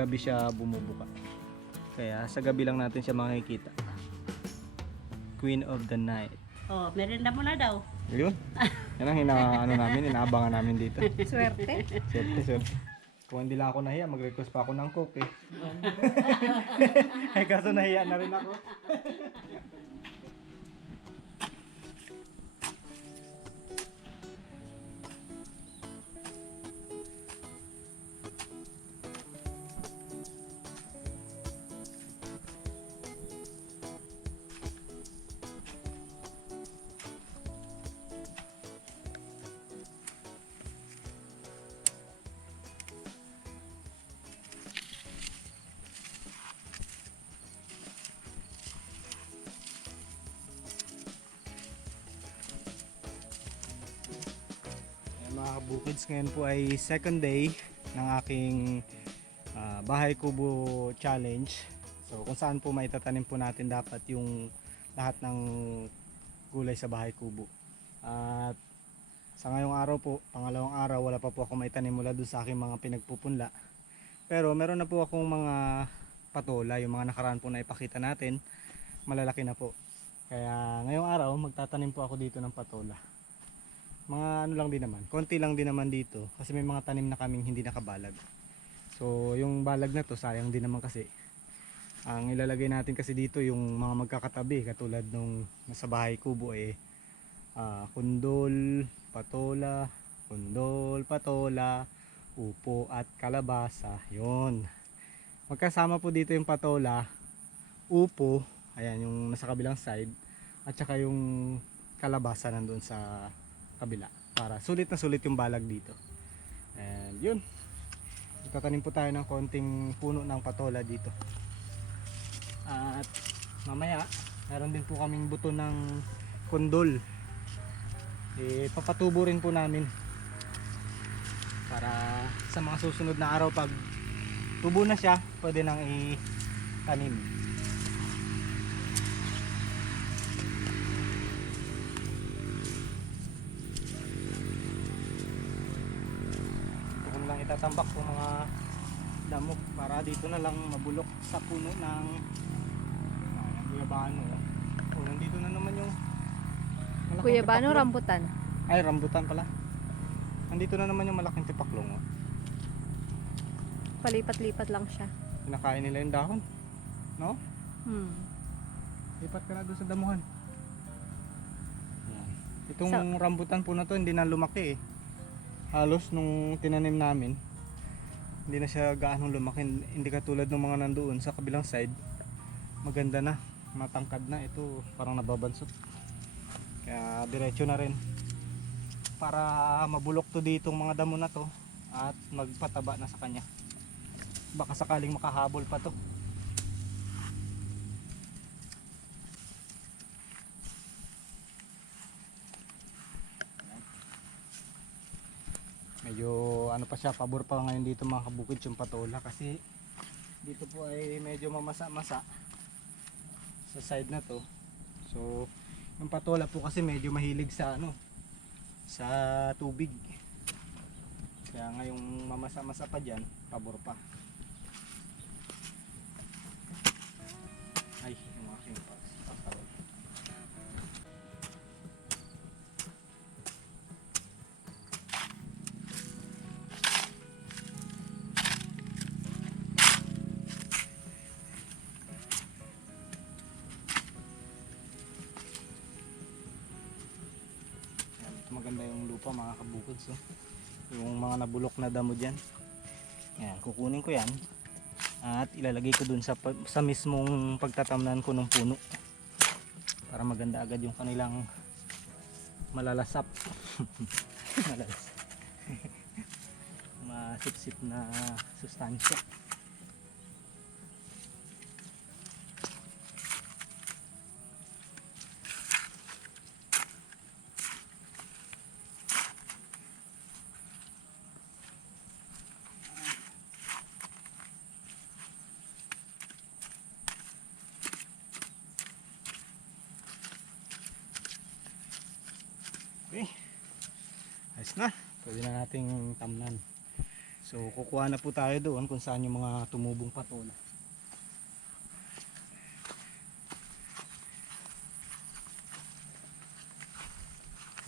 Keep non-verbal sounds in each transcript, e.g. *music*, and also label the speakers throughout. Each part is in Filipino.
Speaker 1: gabi siya bumubuka. Kaya sa gabi lang natin siya makikita. Queen of the night.
Speaker 2: Oh, merienda mo na daw.
Speaker 1: Yun. Yan ang hina, ano namin, inaabangan namin dito.
Speaker 3: Swerte.
Speaker 1: Swerte, swerte. Kung hindi lang ako nahiya, mag-request pa ako ng coke eh. Ay *laughs* kaso nahiya na rin ako. Kabukids, ngayon po ay second day ng aking ah, Bahay Kubo Challenge. So kung saan po maitatanim po natin dapat yung lahat ng gulay sa Bahay Kubo. At sa ngayong araw po, pangalawang araw, wala pa po ako maitanim mula doon sa aking mga pinagpupunla. Pero meron na po akong mga patola, yung mga nakaraan po na ipakita natin, malalaki na po. Kaya ngayong araw, magtatanim po ako dito ng patola mga ano lang din naman, konti lang din naman dito kasi may mga tanim na kaming hindi nakabalag. So yung balag na to sayang din naman kasi. Ang ilalagay natin kasi dito yung mga magkakatabi katulad nung nasa bahay kubo eh ah, kundol, patola, kundol, patola, upo at kalabasa. Yon. Magkasama po dito yung patola, upo, ayan yung nasa kabilang side at saka yung kalabasa nandun sa kabila para sulit na sulit yung balag dito. And yun itatanim po tayo ng konting puno ng patola dito. At mamaya meron din po kaming buto ng kondol eh, papatubo rin po namin para sa mga susunod na araw pag tubo na siya pwede nang itanim Ito ko na lang itatambak po mga damo para dito na lang mabulok sa puno ng ayan, guyabano. Oh, nandito na naman yung malaking
Speaker 3: Kuya Bano,
Speaker 1: tipaklong.
Speaker 3: rambutan.
Speaker 1: Ay, rambutan pala. Nandito na naman yung malaking tipaklong. Oh.
Speaker 3: Palipat-lipat lang siya.
Speaker 1: Kinakain nila yung dahon. No?
Speaker 3: Hmm.
Speaker 1: Lipat ka na doon sa damuhan. Yan. Itong
Speaker 3: So-
Speaker 1: rambutan po na to hindi na lumaki eh. Halos nung tinanim namin, hindi na siya gaano lumaki. Hindi katulad ng mga nandoon sa kabilang side. Maganda na, matangkad na. Ito parang nababansot. Kaya diretso na rin. Para mabulok to ditong mga damo na to at magpataba na sa kanya. Baka sakaling makahabol pa to. Medyo ano pa siya pabor pa ngayon dito mga kabukid yung patola. Kasi dito po ay medyo mamasa-masa sa side na to. So yung patola po kasi medyo mahilig sa ano sa tubig. Kaya ngayong mamasa-masa pa dyan pabor pa maganda yung lupa mga kabukod so. Yung mga nabulok na damo dyan. Yan, kukunin ko yan. At ilalagay ko dun sa, sa mismong pagtatamnan ko ng puno. Para maganda agad yung kanilang malalasap. *laughs* malalasap. *laughs* Masipsip na sustansya. Ayos na. Pwede na nating tamnan. So kukuha na po tayo doon kung saan yung mga tumubong patola.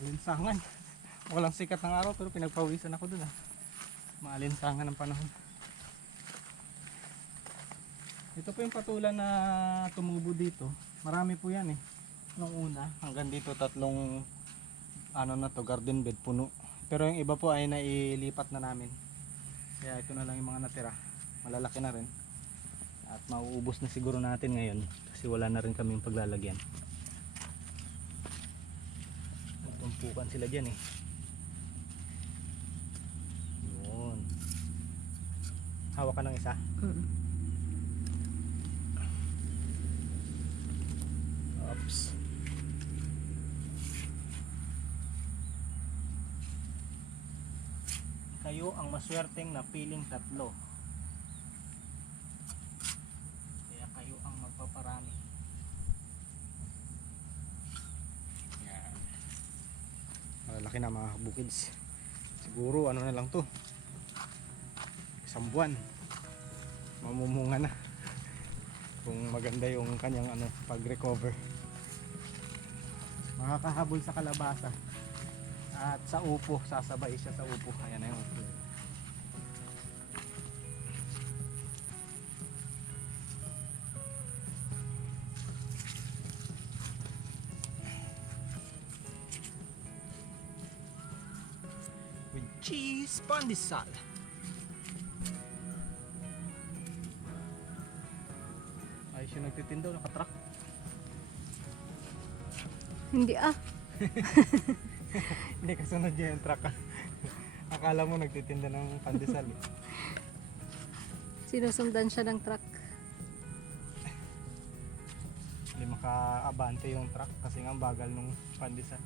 Speaker 1: Alinsangan. Walang sikat ng araw pero pinagpawisan ako doon ah. Maalinsangan ng panahon. Ito po yung patulan na tumubo dito. Marami po yan eh. Nung una, hanggang dito tatlong ano na to, garden bed puno. Pero yung iba po ay nailipat na namin. Kaya ito na lang yung mga natira. Malalaki na rin. At mauubos na siguro natin ngayon kasi wala na rin kami yung paglalagyan. Tumpukan sila dyan eh. Yun. Hawak ka ng isa.
Speaker 3: Mm.
Speaker 1: Oops. Kayo ang maswerteng napiling tatlo. Kaya kayo ang magpaparami. Yan. Malalaki na mga bukids. Siguro ano na lang to. Isang buwan. Mamumunga na. Kung maganda yung kanyang ano, pag-recover makakahabol sa kalabasa at sa upo sasabay siya sa upo. Ayan na yung upo with cheese pandesal. Ayos yung nagtitindo nakatrack
Speaker 3: Hindi ah. *laughs*
Speaker 1: Hindi kasunod niya yung truck. Akala mo nagtitinda ng pandesal. eh.
Speaker 3: Sinusundan siya ng truck.
Speaker 1: Hindi makaabante yung truck kasi nga bagal nung pandesal.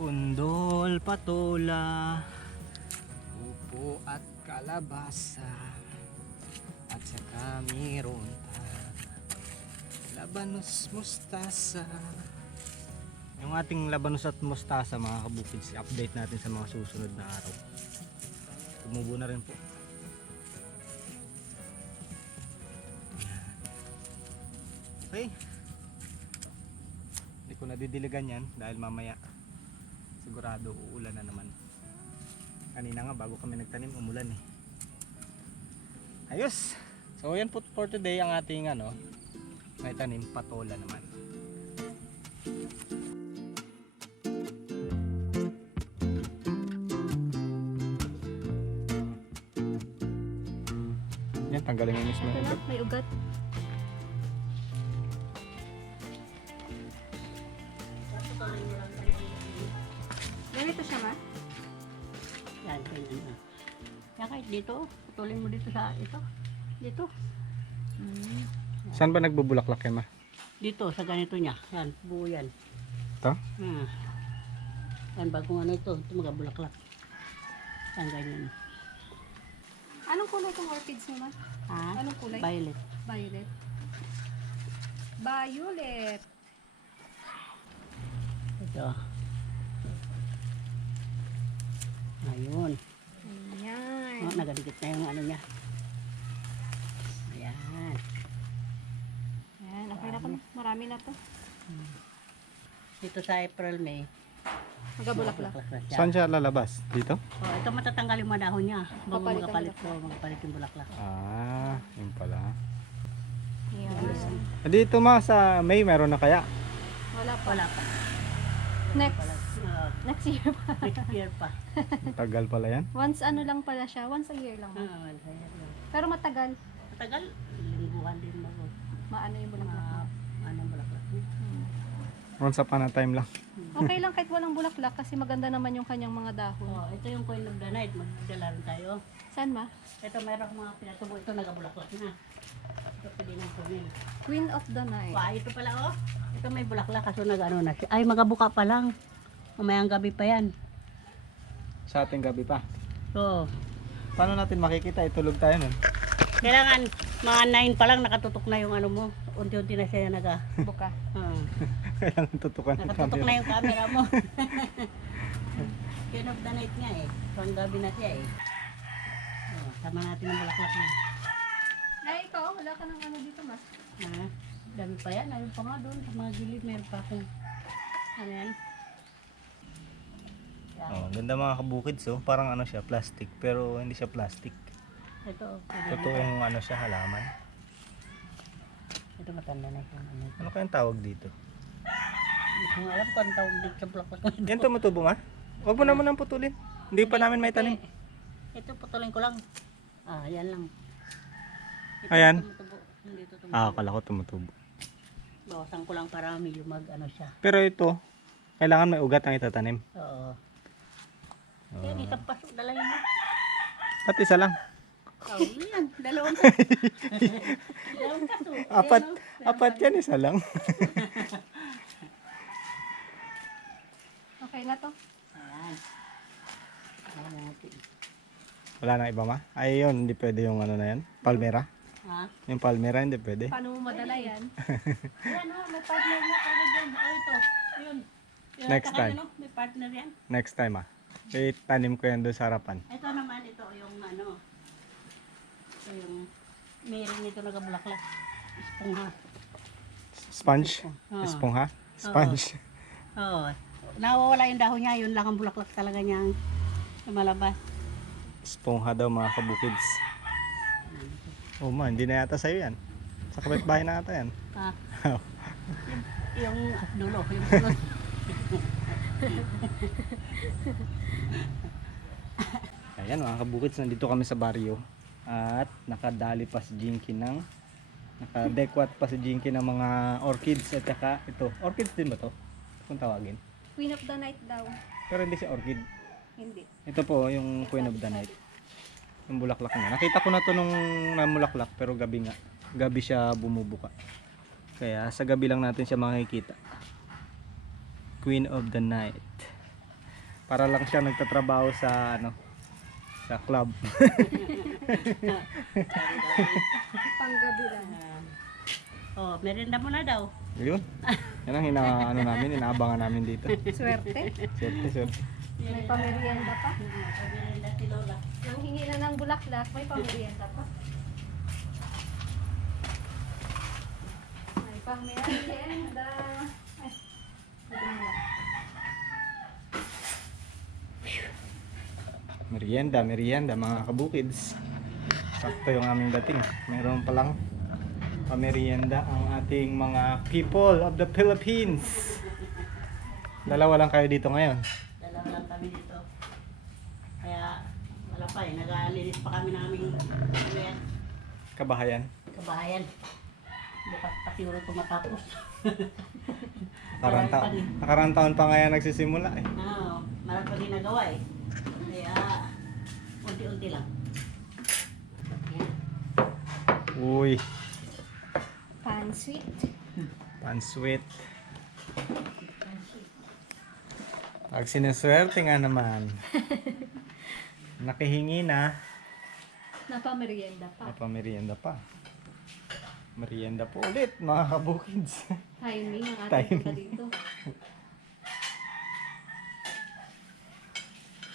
Speaker 1: Kundol, patola, upo at kalabasa mayroon pa. Labanos mustasa. Yung ating labanos at mustasa mga kabukids update natin sa mga susunod na araw. Tumubo na rin po. Okay hindi ko nadidiligan yan dahil mamaya sigurado uulan na naman. Kanina nga bago kami nagtanim umulan eh. Ayos so yan po for today ang ating ano may tanim patola naman yan tanggalin mo mismo
Speaker 3: Ito na, may ugat. Ganito siya ma?
Speaker 2: Yan, ganyan na. Kaya kahit dito, putulin mo dito sa ito. Dito.
Speaker 3: Mm.
Speaker 1: saan ba nagbubulaklak yan ma?
Speaker 2: Dito, sa ganito niya. Yan, buo yan.
Speaker 1: Ito?
Speaker 2: Ah. Yan, bagong ano ito. Ito mga bulaklak. Yan, ganyan.
Speaker 3: Anong kulay itong orchids mo ma?
Speaker 2: Ha?
Speaker 3: Anong kulay?
Speaker 2: Violet.
Speaker 3: Violet. Violet.
Speaker 2: Ito. Ayun.
Speaker 3: Ayan.
Speaker 2: Oh, nagadikit na yung ano niya. Ayan.
Speaker 3: Na to. Marami na to.
Speaker 2: Dito sa April, May.
Speaker 3: Magabulaklak.
Speaker 2: bulaklak na siya.
Speaker 1: Saan siya lalabas? Dito?
Speaker 2: Oh, ito matatanggal yung mga dahon niya. Bago
Speaker 3: Papalit ang
Speaker 2: magapalit ko, magapalit yung bulaklak.
Speaker 1: Ah, yun pala.
Speaker 3: Ayan.
Speaker 1: Dito ma sa May meron na kaya?
Speaker 3: Wala pa.
Speaker 2: Wala pa.
Speaker 3: Next.
Speaker 2: Wala. *laughs* Oh,
Speaker 3: Next year pa.
Speaker 2: next year pa. *laughs*
Speaker 1: Tagal pala yan.
Speaker 3: Once ano lang pala siya. Once a year lang.
Speaker 2: Ah, wala yan.
Speaker 3: Pero matagal.
Speaker 2: Matagal. Lingguhan din bago.
Speaker 3: Maano yung
Speaker 2: Mga
Speaker 3: bulaklak.
Speaker 2: bulaklak.
Speaker 3: Hmm.
Speaker 1: Once upon a time lang.
Speaker 3: Okay lang kahit walang bulaklak kasi maganda naman yung kanyang mga dahon.
Speaker 2: Oh, ito yung coin of the night. Magdala rin tayo.
Speaker 3: Saan ma?
Speaker 2: Ito mayroon akong mga pinatubo. Ito nagabulaklak na. Ito pwede nang kunin.
Speaker 3: Queen of the Night.
Speaker 2: Wow, ito pala oh. Ito may bulaklak kaso nag-ano na siya. Ay, magabuka pa lang. Mamayang gabi pa yan.
Speaker 1: Sa ating gabi pa.
Speaker 2: Oo.
Speaker 1: Paano natin makikita? Itulog tayo nun.
Speaker 2: Kailangan mga 9 pa lang nakatutok na yung ano mo. Unti-unti na siya naga.
Speaker 3: Buka.
Speaker 2: Uh, *laughs*
Speaker 1: Kailangan tutukan ng
Speaker 2: nakatutok
Speaker 1: camera.
Speaker 2: na yung camera mo. *laughs* Yun of the night nga eh. Pang gabi na siya eh. Oh, sama natin ang bulaklak na.
Speaker 3: Ay, ikaw, wala ka ng ano dito, mas.
Speaker 2: Ha? Dami pa yan. Ayun pa nga doon. Sa mga gilid meron pa akong ano yan.
Speaker 1: Oh, ganda mga kabukids oh. Parang ano siya, plastic. Pero hindi siya plastic.
Speaker 2: Ito. na.
Speaker 1: Totoong ano siya, halaman.
Speaker 2: Ito matanda na yung ano.
Speaker 1: Ano kayang tawag dito?
Speaker 2: Hindi ko nga alam kung anong tawag dito sa ito.
Speaker 1: Yan tumutubo ma? Huwag mo naman ang putulin. Hindi pa namin may tanim.
Speaker 2: Eh, Ito putulin ko lang. Ah, yan lang. Ito
Speaker 1: Ayan.
Speaker 2: tumutubo. Hindi ito tumutubo.
Speaker 1: Ah, akala ko tumutubo.
Speaker 2: Bawasan ko lang para medyo mag ano siya.
Speaker 1: Pero ito, kailangan may ugat ang itatanim.
Speaker 2: Oo. Yan, isang paso. Dalahin mo.
Speaker 1: At isa lang.
Speaker 2: Oh, yan. Dalawang *laughs* paso. *laughs*
Speaker 1: Apat, apat yan, isa lang. *laughs*
Speaker 3: Okay na to.
Speaker 2: Ayan. Ayan natin.
Speaker 1: Wala na iba ma? Ay yun, hindi pwede yung ano na yan. Palmera.
Speaker 2: Ha?
Speaker 1: Yung palmera, hindi pwede.
Speaker 3: Paano mo madala yan? *laughs*
Speaker 2: Ayan ha, may partner na kagad yan. Oh, ito. Ayun. Yung
Speaker 1: Next time.
Speaker 2: yun, oh, may partner yan.
Speaker 1: Next time ah. Eh, tanim ko yan doon sa harapan.
Speaker 2: Ito naman, ito yung ano. Ito yung meron nito nagabulaklak.
Speaker 1: Sponge?
Speaker 2: Ah.
Speaker 1: Esponja? Sponge.
Speaker 2: Oo. Nawawala yung dahon niya, yun lang ang bulaklak talaga niyang lumalabas.
Speaker 1: Esponja daw mga kabukids. Oh man, hindi na yata sa'yo yan. Sa kapitbahay na yata yan.
Speaker 2: Ah, yung dulo, yung dulo.
Speaker 1: Ayan mga kabukids, nandito kami sa baryo. At nakadali pa si Jinky ng nakadekwat pa si Jinky ng mga orchids at saka ito. Orchids din ba to? Kung tawagin.
Speaker 3: Queen of the night daw.
Speaker 1: Pero hindi siya orchid.
Speaker 3: Hindi.
Speaker 1: Ito po yung Queen of the Night. Yung bulaklak niya. Nakita ko na to nung namulaklak pero gabi nga. Gabi siya bumubuka. Kaya sa gabi lang natin siya makikita. Queen of the Night. Para lang siya nagtatrabaho sa ano sa club. *laughs*
Speaker 3: Panggabi lang.
Speaker 2: oh, merinda mo na daw.
Speaker 1: Yun. Yan ang hina, ano namin, inaabangan namin dito.
Speaker 3: Swerte.
Speaker 1: Swerte, swerte.
Speaker 3: May pamerienda pa.
Speaker 2: Merinda si Lola.
Speaker 3: Nang hingi na ng bulaklak, may pamerienda pa. May pamerienda. Ay, ito na lang.
Speaker 1: Merienda, merienda mga kabukids. Sakto yung aming dating. Meron palang pamerienda ang ating mga people of the Philippines. Dalawa lang kayo dito ngayon.
Speaker 2: Dalawa lang kami dito. Kaya, wala pa eh. Nag-aalinis pa kami ano yan,
Speaker 1: Kabahayan.
Speaker 2: kabahayan. Bukas pa siguro ito matapos.
Speaker 1: Nakarang, ta- nakarang taon pa nga yan nagsisimula eh.
Speaker 2: Oo, marami pa ginagawa eh. Unti-unti lang. Yan.
Speaker 1: Uy,
Speaker 3: Pansweet.
Speaker 1: pansweet. Pag sinuswerte nga naman. *laughs* Nakihingi na.
Speaker 3: Na pamerienda pa.
Speaker 1: May pamerienda pa. Merienda po ulit mga kabukids.
Speaker 3: Timing ang ating
Speaker 1: Timing.
Speaker 3: dito. *laughs*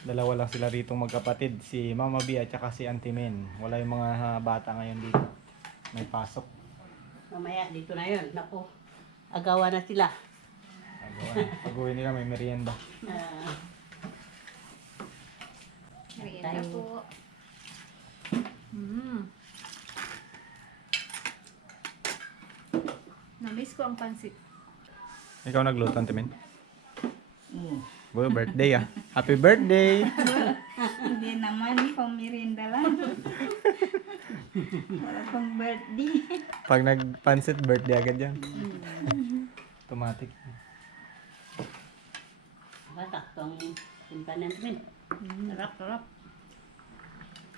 Speaker 1: Dalawa lang sila rito magkapatid, si Mama B at saka si Auntie Men. Wala yung mga ah, bata ngayon dito. May pasok.
Speaker 2: Mamaya, dito na yun. Naku, agawa na sila.
Speaker 1: Pag- Pag-uwi nila may merienda.
Speaker 2: Ah,
Speaker 3: Merienda po. Mm. Namiss ko ang pansit.
Speaker 1: Ikaw nagluto, Auntie Men?
Speaker 2: mm.
Speaker 1: Boy, birthday ah. Happy birthday!
Speaker 4: Hindi naman, pang merienda lang. Wala pang birthday.
Speaker 1: Pag nagpansit, birthday agad yan. Automatic.
Speaker 2: Batak tong simpanan min. Sarap, sarap.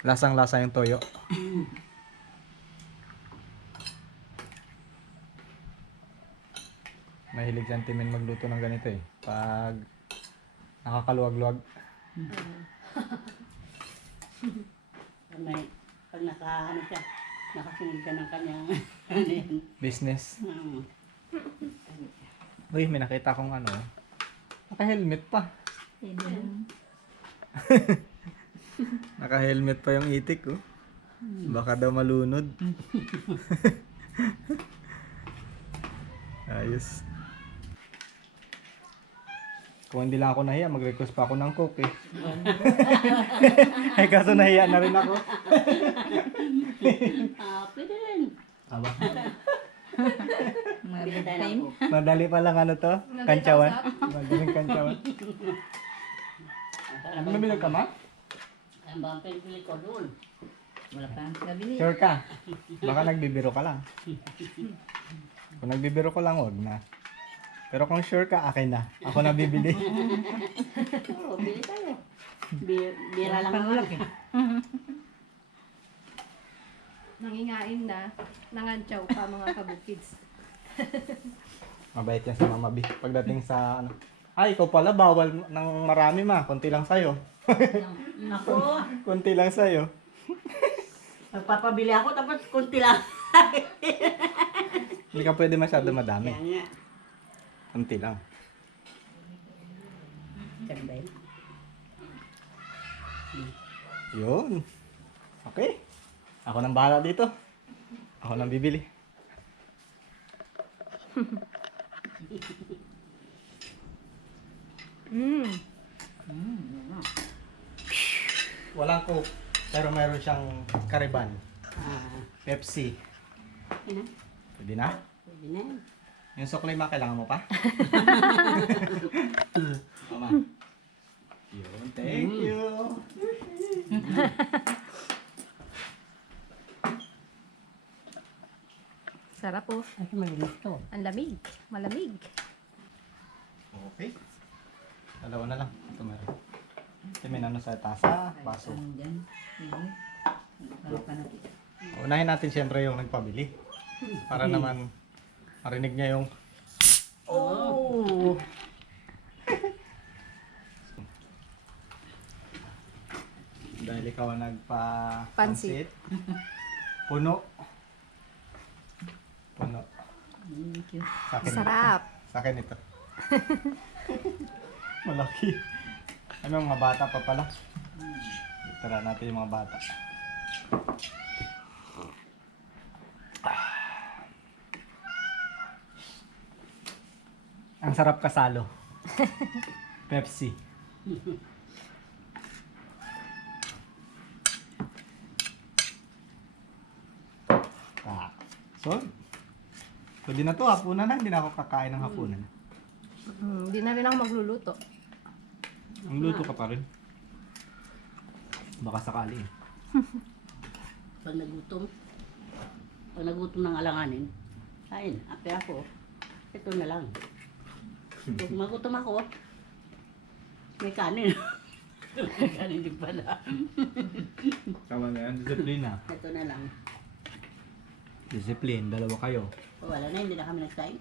Speaker 1: Lasang-lasa yung toyo. Mahilig si Men magluto ng ganito eh. Pag nakakaluwag-luwag. *laughs*
Speaker 2: Pag may, pag naka, ano siya, Nakasingil ka ng kanyang *laughs* ano yan.
Speaker 1: Business.
Speaker 2: Um,
Speaker 1: Uy, may nakita akong ano. Naka-helmet pa. *laughs* Naka-helmet pa yung itik oh. Baka daw malunod. Ayos. Kung hindi lang ako nahiya, mag-request pa ako ng coke eh. Ay *laughs* kaso nahiya na rin ako.
Speaker 2: ah, pwede rin.
Speaker 1: Aba,
Speaker 2: Pwede tayo po.
Speaker 1: madali pa lang ano to? Kantsawan. Madaling kantsawan. Ano bilang ka ma?
Speaker 2: Ang ba ang pinipili ko doon?
Speaker 4: Wala pa ang nabili.
Speaker 1: Sure ka? Baka nagbibiro ka lang. Kung nagbibiro ko lang, wag na. Pero kung sure ka, akin na. Ako na bibili.
Speaker 2: Oo, bili tayo. Bi- Bira lang naman.
Speaker 3: Nangingain na, nangantsaw pa mga kabukids.
Speaker 1: Mabait yan sa Mama B. Pagdating sa ano. Ay, ikaw pala, bawal ng marami ma. Kunti lang sa'yo.
Speaker 2: Ako, *laughs*
Speaker 1: Kunti lang sa'yo.
Speaker 2: nagpapabili ako tapos kunti lang.
Speaker 1: Hindi ka pwede masyado madami.
Speaker 2: Kaya nga.
Speaker 1: Kunti lang.
Speaker 2: Ba yun?
Speaker 1: Okay. Ako nang bahala dito. Ako nang bibili. *laughs*
Speaker 3: Mm.
Speaker 1: Walang coke. Pero meron siyang kariban.
Speaker 2: Ah,
Speaker 1: Pepsi.
Speaker 2: na.
Speaker 1: Pwede na?
Speaker 2: Pwede na.
Speaker 1: Yung suklay ma, kailangan mo pa? *laughs* Mama. Yun, thank you.
Speaker 3: Sarap po.
Speaker 2: Kasi malinis to.
Speaker 3: Ang lamig. Malamig.
Speaker 1: Okay. Dalawa na lang. Ito meron. Ito may nano sa tasa, baso. Unahin natin siyempre yung nagpabili. Para naman marinig niya yung Oh! Dahil ikaw ang nagpa
Speaker 3: Pansit.
Speaker 1: Puno. Puno.
Speaker 4: Thank you.
Speaker 1: Sa akin.
Speaker 3: Sarap.
Speaker 1: Sa akin ito. *laughs* Malaki. Ano mga bata pa pala? Tara natin yung mga bata. Ang sarap kasalo. *laughs* Pepsi. Ah. So, pwede na to. Hapunan na. Hindi na ako kakain ng hapunan.
Speaker 3: Mm, Hindi na rin ako magluluto.
Speaker 1: Ang luto ka pa rin. Baka sakali. eh. *laughs*
Speaker 2: Pag nagutom, pag nagutom ng alanganin, kain. Ape ako, ito na lang. Pag magutom ako, may kanin. may kanin din pala.
Speaker 1: Tama na yan. Discipline na.
Speaker 2: Ito na lang.
Speaker 1: Discipline. Dalawa kayo.
Speaker 2: Wala na, hindi na kami nagsaing.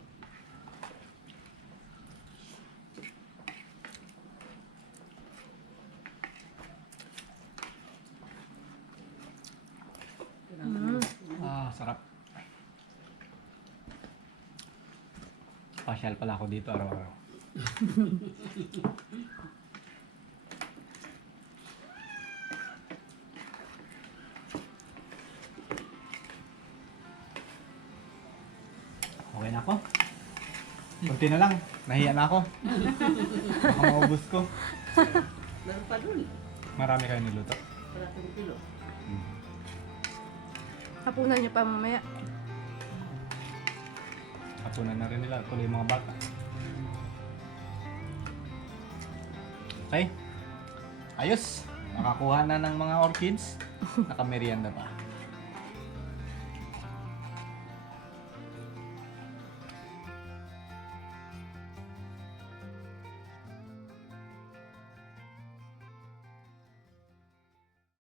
Speaker 1: Ah, sarap. Pasyal pala ako dito araw-araw. Okay na ako. Kunti na lang. Nahiya na ako. Baka maubos ko.
Speaker 2: Meron pa dun.
Speaker 1: Marami kayo niluto.
Speaker 2: Wala kilo.
Speaker 3: Hapunan niyo pa mamaya.
Speaker 1: Hapunan na rin nila. Tuloy yung mga bata. Okay. Ayos. Nakakuha na ng mga orchids. *laughs* Nakamerienda pa.